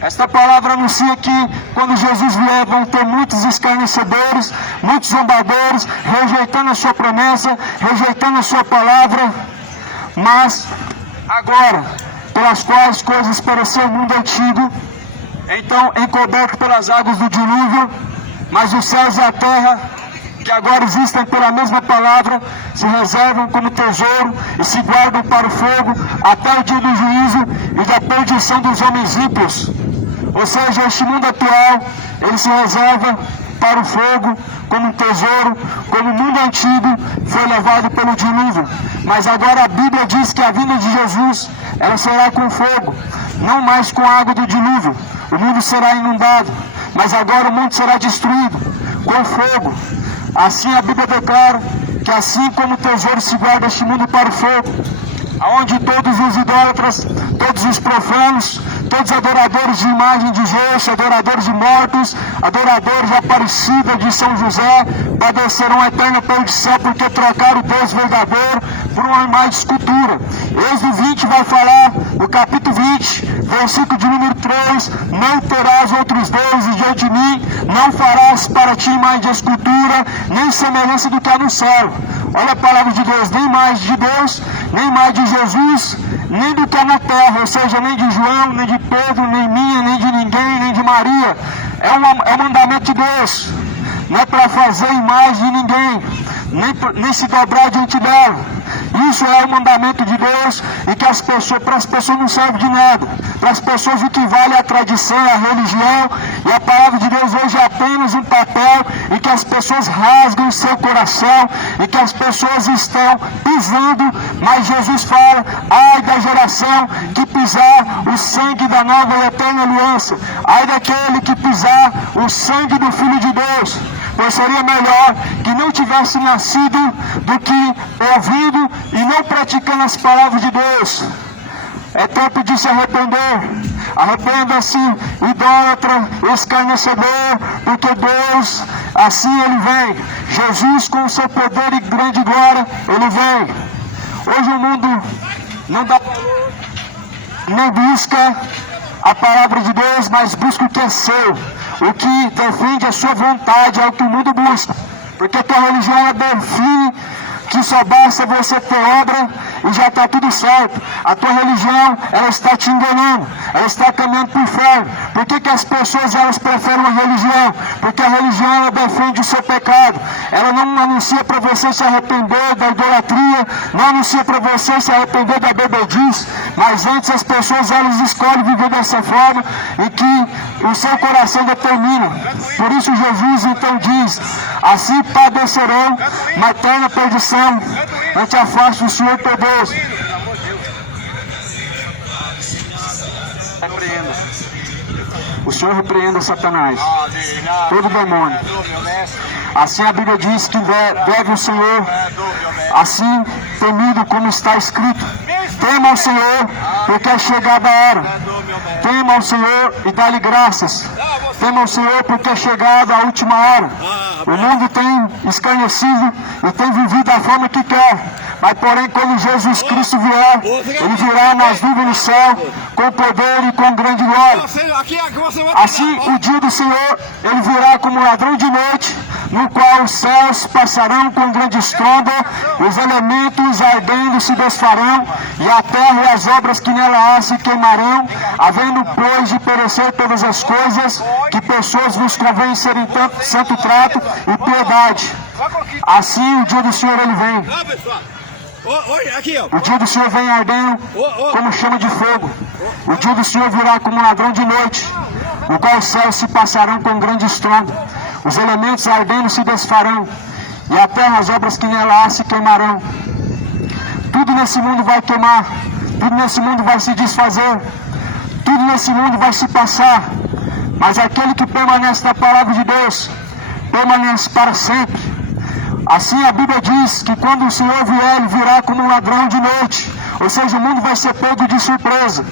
Esta palavra anuncia que quando Jesus vier vão ter muitos escarnecedores, muitos zombadores, rejeitando a sua promessa, rejeitando a sua palavra. Mas agora, pelas quais coisas pareceu o mundo antigo, então encoberto pelas águas do dilúvio, mas os céus e a terra, que agora existem pela mesma palavra, se reservam como tesouro e se guardam para o fogo até o dia do juízo e da perdição dos homens ímpios. Ou seja, este mundo atual, ele se reserva para o fogo como um tesouro, como o mundo antigo foi levado pelo dilúvio. Mas agora a Bíblia diz que a vinda de Jesus, ela será com fogo, não mais com a água do dilúvio. O mundo será inundado, mas agora o mundo será destruído com fogo. Assim a Bíblia declara que assim como o tesouro se guarda este mundo para o fogo, aonde todos os idólatras, todos os profanos, todos os adoradores de imagem de gesso, adoradores de mortos, adoradores de Aparecida de São José, padecerão a eterna perdição, porque trocaram o Deus verdadeiro por uma imagem de escultura. Êxodo 20 vai falar, no capítulo 20, versículo de número 3, não terás outros deuses diante de mim, não farás para ti imagem de escultura, nem semelhança do que há no céu. Olha a palavra de Deus, nem imagem de Deus, nem imagem de Jesus, nem do que há na terra, ou seja, nem de João, nem de Pedro, nem minha, nem de ninguém, nem de Maria. É um mandamento de Deus. Não é para fazer imagem de ninguém, nem se dobrar diante dela. Isso é o mandamento de Deus e que para as pessoas não serve de nada. Para as pessoas o que vale é a tradição, a religião, e a palavra de Deus hoje é apenas um papel e que as pessoas rasgam o seu coração e que as pessoas estão pisando, mas Jesus fala, ai da geração que pisar o sangue da nova e eterna aliança, ai daquele que pisar o sangue do Filho de Deus. Pois seria melhor que não tivesse nascido do que ouvindo e não praticando as palavras de Deus. É tempo de se arrepender. Arrependa-se, idólatra, escarnecedor, porque Deus, assim Ele vem. Jesus, com o seu poder e grande glória, Ele vem. Hoje o mundo não dá valor, não busca a palavra de Deus, mas busca o que é seu. O que defende a sua vontade é o que o mundo busca. Porque a tua religião define que só basta você ter obra e já está tudo certo. A tua religião, ela está te enganando, ela está caminhando para o inferno. Por que as pessoas elas preferem a religião? Porque a religião ela defende o seu pecado. Ela não anuncia para você se arrepender da idolatria, não anuncia para você se arrepender da bebedice, mas antes as pessoas elas escolhem viver dessa forma e que o seu coração determina. Por isso Jesus então diz, assim padecerão uma eterna perdição, não te afaste do Senhor teu Deus. Repreenda. O Senhor repreenda Satanás, todo demônio. Assim a Bíblia diz que deve o Senhor, assim temido como está escrito. Tema ao Senhor, porque é chegada a hora. Tema ao Senhor e dá-lhe graças. Tema ao Senhor, porque é chegada a última hora. O mundo tem escarnecido e tem vivido da forma que quer. Mas porém, quando Jesus Cristo vier, Ele virá nas nuvens do céu, com poder e com grande glória. Assim, o dia do Senhor, Ele virá como ladrão de noite, no qual os céus passarão com grande estrondo, os elementos ardendo se desfarão, e a terra e as obras que nela há se queimarão, havendo pois de perecer todas as coisas, que pessoas vos convém serem tanto santo trato e piedade. Assim o dia do Senhor ele vem. O dia do Senhor vem ardendo como chama de fogo. O dia do Senhor virá como ladrão de noite, no qual os céus se passarão com grande estrondo, os elementos ardendo se desfarão, e a terra as obras que nela há se queimarão. Tudo nesse mundo vai queimar, tudo nesse mundo vai se desfazer, tudo nesse mundo vai se passar, mas aquele que permanece na palavra de Deus, permanece para sempre. Assim a Bíblia diz que quando o Senhor vier, Ele virá como um ladrão de noite, ou seja, o mundo vai ser pego de surpresa.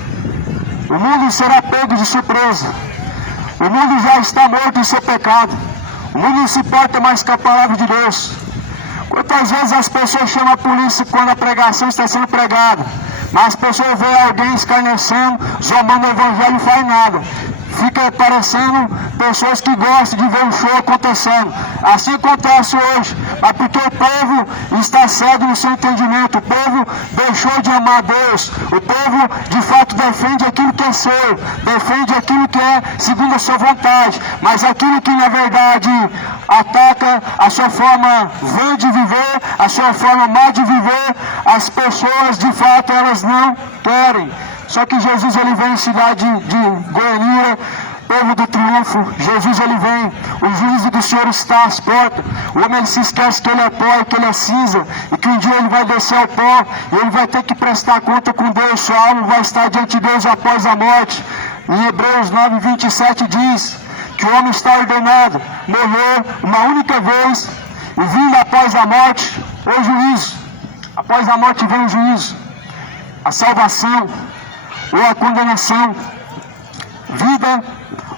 O mundo será pego de surpresa. O mundo já está morto em seu pecado. O mundo não se importa mais com a palavra de Deus. Quantas vezes as pessoas chamam a polícia quando a pregação está sendo pregada, mas as pessoas veem alguém escarnecendo, zombando o evangelho e não faz nada. Fica parecendo pessoas que gostam de ver o show acontecendo. Assim acontece hoje, mas porque o povo está cego no seu entendimento, o povo deixou de amar Deus, o povo de fato defende aquilo que é seu, defende aquilo que é segundo a sua vontade, mas aquilo que na verdade ataca a sua forma vã de viver, a sua forma má de viver, as pessoas de fato elas não querem. Só que Jesus ele vem em cidade de Goiânia, povo do triunfo. Jesus ele vem, o juízo do Senhor está às portas. O homem ele se esquece que ele é pó, que ele é cinza, e que um dia ele vai descer ao pó, e ele vai ter que prestar conta com Deus. Sua alma vai estar diante de Deus após a morte. Em Hebreus 9:27 diz que o homem está ordenado morrer uma única vez, e vindo após a morte, o juízo. Após a morte vem o juízo, a salvação ou a condenação, vida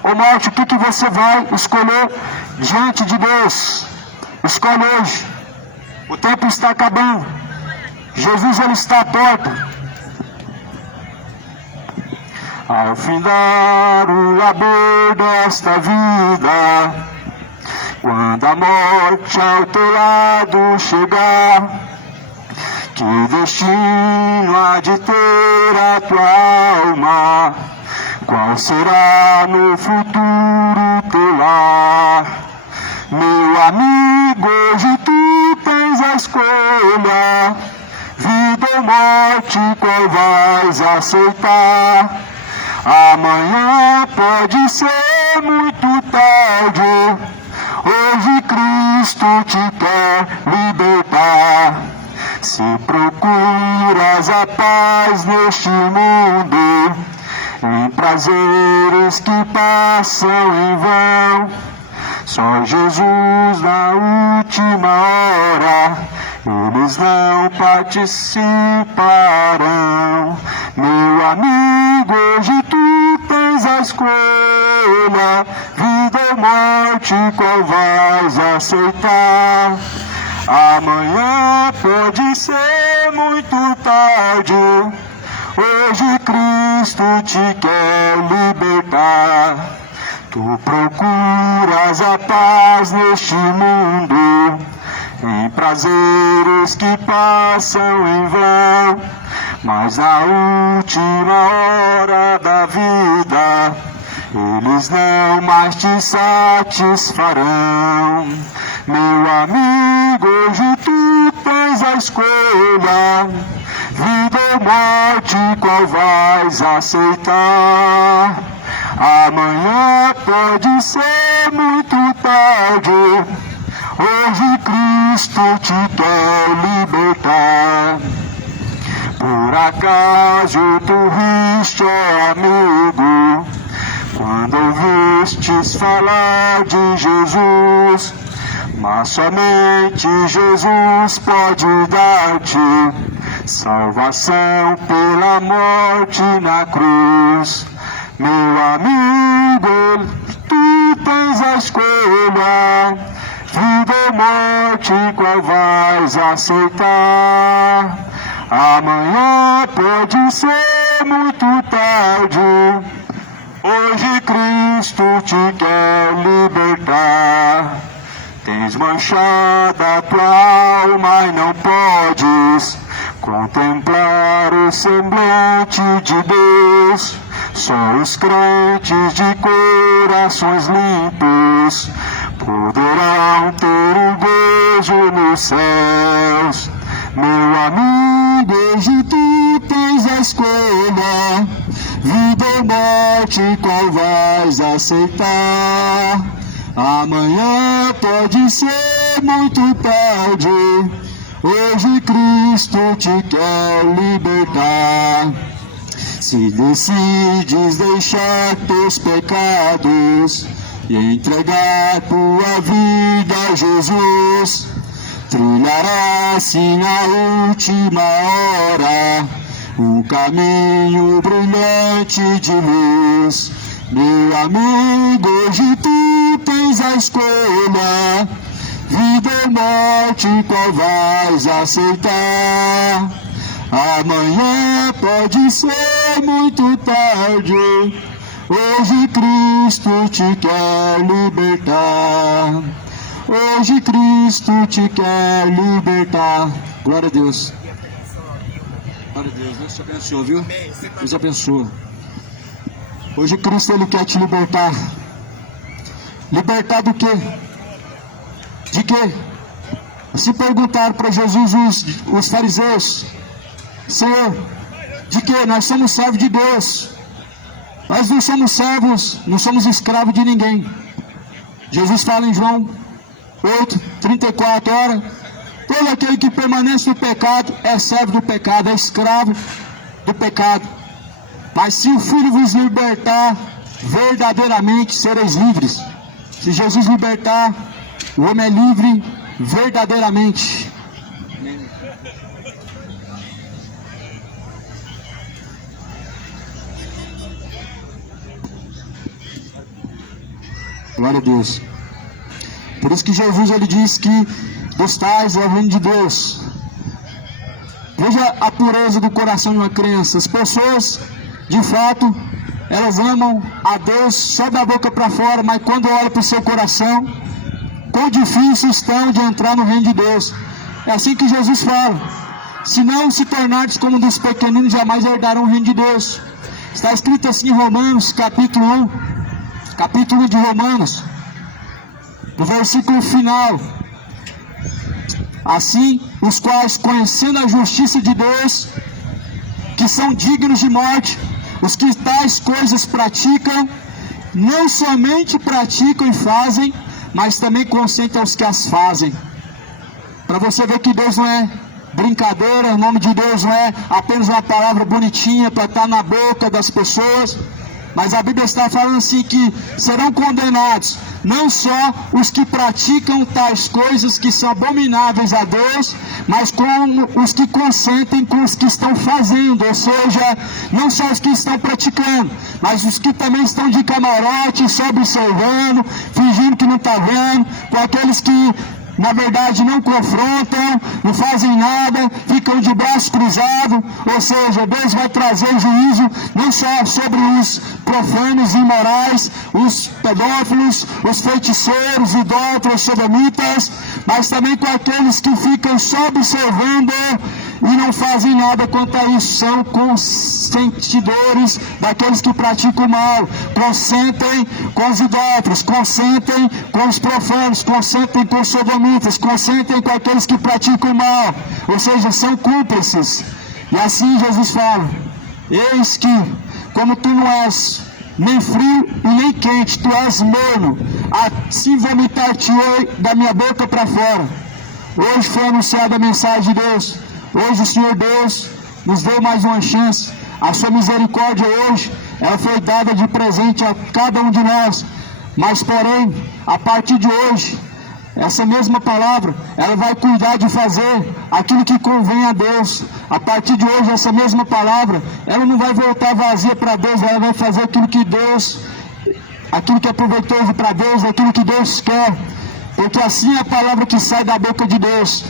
ou morte. O que você vai escolher diante de Deus? Escolhe hoje. O tempo está acabando. Jesus ele está à porta. Ao findar o labor desta vida, quando a morte ao teu lado chegar, que destino há de ter a tua alma? Qual será no futuro teu lar? Meu amigo, hoje tu tens a escolha, vida ou morte, qual vais aceitar? Amanhã pode ser muito tarde, hoje Cristo te quer libertar. Se procuras a paz neste mundo, em prazeres que passam em vão, só Jesus na última hora, eles não participarão. Meu amigo, hoje tu tens a escolha, vida ou morte, qual vais aceitar? Amanhã pode ser muito tarde, hoje Cristo te quer libertar. Tu procuras a paz neste mundo, em prazeres que passam em vão, mas na última hora da vida, eles não mais te satisfarão. Meu amigo, hoje tu tens a escolha, vida ou morte, qual vais aceitar? Amanhã pode ser muito tarde, hoje Cristo te quer libertar. Por acaso tu riste, ó amigo, quando ouvistes falar de Jesus? Mas somente Jesus pode dar-te salvação pela morte na cruz. Meu amigo, tu tens a escolha, vida ou morte, qual vais aceitar? Amanhã pode ser muito tarde, hoje Cristo te quer libertar. Tens manchada a tua alma e não podes contemplar o semblante de Deus. Só os crentes de corações limpos poderão ter o gozo nos céus. Meu amigo, hoje tu tens a escolha, vida ou morte, qual vais aceitar? Amanhã pode ser muito tarde. Hoje Cristo te quer libertar. Se decides deixar teus pecados e entregar tua vida a Jesus, trilharás-se na última hora o caminho brilhante de luz. Meu amigo, hoje tu tens a escolha, vida ou morte, qual vais aceitar? Amanhã pode ser muito tarde. Hoje Cristo te quer libertar. Hoje Cristo te quer libertar. Glória a Deus. Glória a Deus. Deus te abençoe, viu? Deus abençoe. Hoje Cristo, Ele quer te libertar. Libertar do quê? De quê? Se perguntaram para Jesus os fariseus: Senhor, de quê? Nós somos servos de Deus. Nós não somos servos, não somos escravos de ninguém. Jesus fala em João 8:34, ora, todo aquele que permanece no pecado é servo do pecado, é escravo do pecado. Mas se o Filho vos libertar, verdadeiramente sereis livres. Se Jesus libertar, o homem é livre verdadeiramente. Glória a Deus. Por isso que Jesus, ele diz que dos tais é o reino de Deus. Veja a pureza do coração de uma criança. As pessoas, de fato, elas amam a Deus só da boca para fora, mas quando olham para o seu coração, quão difícil estão de entrar no reino de Deus. É assim que Jesus fala: se não se tornardes como um dos pequeninos, jamais herdarão o reino de Deus. Está escrito assim em Romanos, capítulo 1, capítulo de Romanos, no versículo final: assim, os quais, conhecendo a justiça de Deus, que são dignos de morte, os que tais coisas praticam, não somente praticam e fazem, mas também consentem aos que as fazem. Para você ver que Deus não é brincadeira, o nome de Deus não é apenas uma palavra bonitinha para estar na boca das pessoas, mas a Bíblia está falando assim que serão condenados não só os que praticam tais coisas que são abomináveis a Deus, mas como os que consentem com os que estão fazendo, ou seja, não só os que estão praticando, mas os que também estão de camarote, só observando, fingindo que não está vendo, com aqueles que na verdade não confrontam, não fazem nada, ficam de braço cruzado. Ou seja, Deus vai trazer juízo não só sobre os profanos e imorais, os pedófilos, os feiticeiros, idólatras, sodomitas, mas também com aqueles que ficam só observando e não fazem nada quanto a isso. São consentidores daqueles que praticam o mal, consentem com os idólatras, consentem com os profanos, consentem com os sodomitas, consentem com aqueles que praticam o mal, ou seja, são cúmplices. E assim Jesus fala: eis que, como tu não és nem frio e nem quente, tu és morno, assim vomitar-te-ei da minha boca para fora. Hoje foi anunciada a mensagem de Deus. Hoje o Senhor Deus nos deu mais uma chance. A sua misericórdia hoje, ela foi dada de presente a cada um de nós. Mas porém, a partir de hoje, essa mesma palavra, ela vai cuidar de fazer aquilo que convém a Deus. A partir de hoje, essa mesma palavra, ela não vai voltar vazia para Deus, ela vai fazer aquilo que Deus, aquilo que é proveitoso para Deus, aquilo que Deus quer. Porque assim é a palavra que sai da boca de Deus.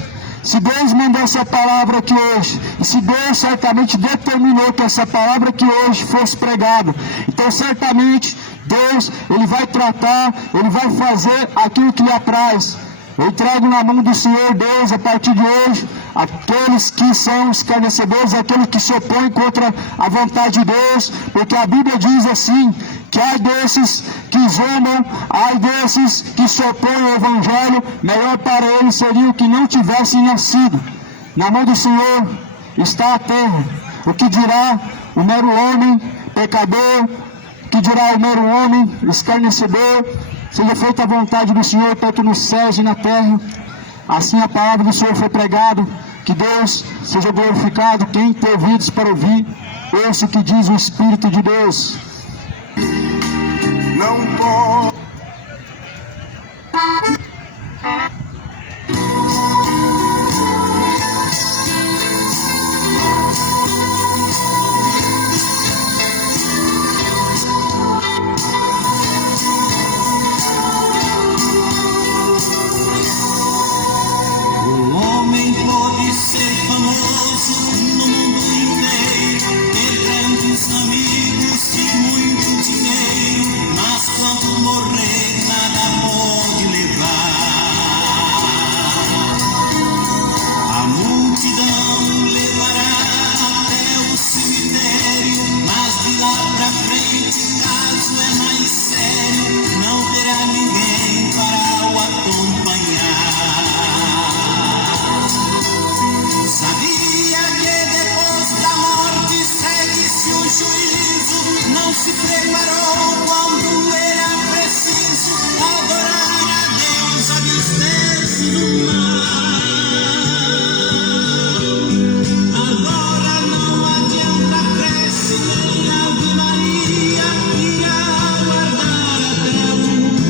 Se Deus mandou essa palavra aqui hoje, e se Deus certamente determinou que essa palavra aqui hoje fosse pregada, então certamente Deus, Ele vai tratar, Ele vai fazer aquilo que lhe apraz. Eu entrego na mão do Senhor Deus, a partir de hoje, aqueles que são escarnecedores, aqueles que se opõem contra a vontade de Deus, porque a Bíblia diz assim, que ai desses que zombam, ai desses que se opõem ao Evangelho, melhor para eles seria que não tivessem nascido. Na mão do Senhor está a terra. O que dirá o mero homem pecador, o que dirá o mero homem escarnecedor, Seja feita a vontade do Senhor, tanto nos céus e na terra. Assim a palavra do Senhor foi pregada. Que Deus seja glorificado. Quem tem ouvidos para ouvir, ouça o que diz o Espírito de Deus. Não pode. Se preparou quando era preciso adorar a Deus a desdesse do mar. Agora não adianta prece nem Ave Maria, e aguardar até o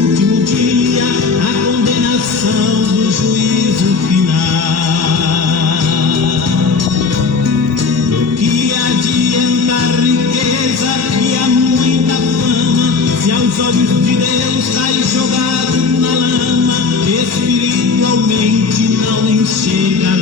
último dia a condenação do juízo final. Do que adianta riqueza e a muita fama, se aos olhos de Deus cai jogado na lama, espiritualmente não enxerga